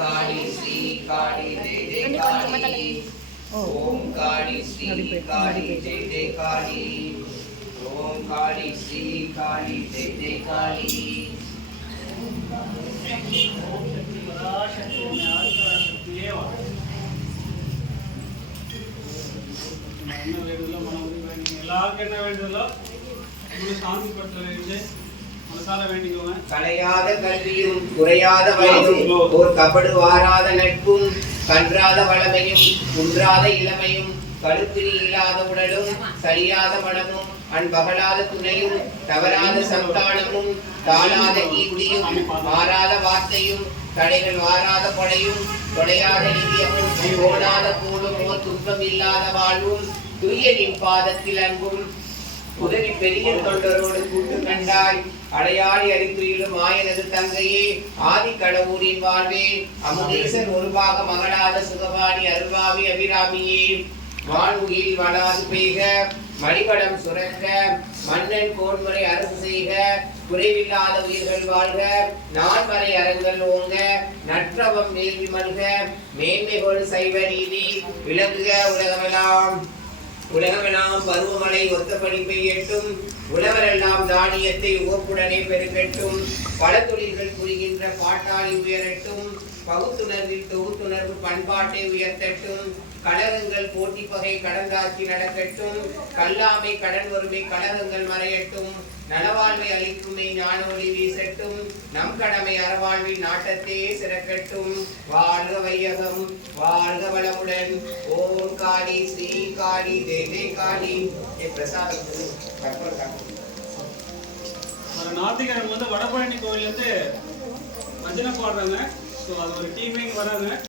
काली श्री काली जय जय काली ओम काली श्री काली जय जय काली ओम काली श्री काली जय जय काली கலையாத கல்வியும் குறையாத வயதும் ஓர் கபடு வாராத நட்பும் கன்றாத வளமையும் குன்றாத இளமையும் கழுத்திரி இல்லாத உடலும் சரியாத மனமும் அன்பகலாத துணையும் தவறாத சந்தானமும் தாளாத கீர்த்தியும் மாறாத வார்த்தையும் தடைகள் வாராத படையும் தொடையாத நிதியமும் ஓடாத போலும் ஓர் துன்பம் இல்லாத வாழ்வும் துயரின் பாதத்தில் அன்பும் உதவி பெரிய தொண்டரோடு கூட்டு கண்டாய் அடையாளி அறித்துயிலும் ஆயனது தங்கையே ஆதி கடவுரின் வாழ்வே அமுதேசர் ஒருபாக மகளாத சுகவாணி அருள்வாமி அபிராமியே வான்முகில் வளாது பெய்க மணிவடம் சுரக்க மன்னன் கோன்முறை அரசு செய்க குறைவில்லாத உயிர்கள் வாழ்க நான்மறை அறங்கள் ஓங்க நற்றவம் வேள்வி மல்க மேன்மைகொள் சைவ நீதி விளங்குக உலகமெல்லாம் பருவமழை ஒத்தபடி பெய்யட்டும் உழவரெல்லாம் தானியத்தை ஓப்புடனே பெருக்கட்டும் பல தொழில்கள் புரிகின்ற பாட்டாளி உயரட்டும் பகுத்துணர்வில் தொகுத்துணர்வு பண்பாட்டை உயர்த்தட்டும் கழகங்கள் போட்டி பகை கடந்தாட்சி நடக்கட்டும் கல்லாமை கடன் வறுமை கழகங்கள் மறையட்டும் நலவாழ்வை அளிக்குமே ஞான ஒளி வீசட்டும் நம் கடமை அறவாழ்வில் நாட்டத்தே சிறக்கட்டும் வாழ்க வையகம் வாழ்க வளமுடன் ஓம் காளி ஸ்ரீ காளி ஜெய ஜெய காளி பிரசாதம் ஞாயிற்றுக்கிழமை வடபழனி கோயிலேருந்து பஜனை பாடுறாங்க. ஸோ அது ஒரு டீமிங் வராங்க.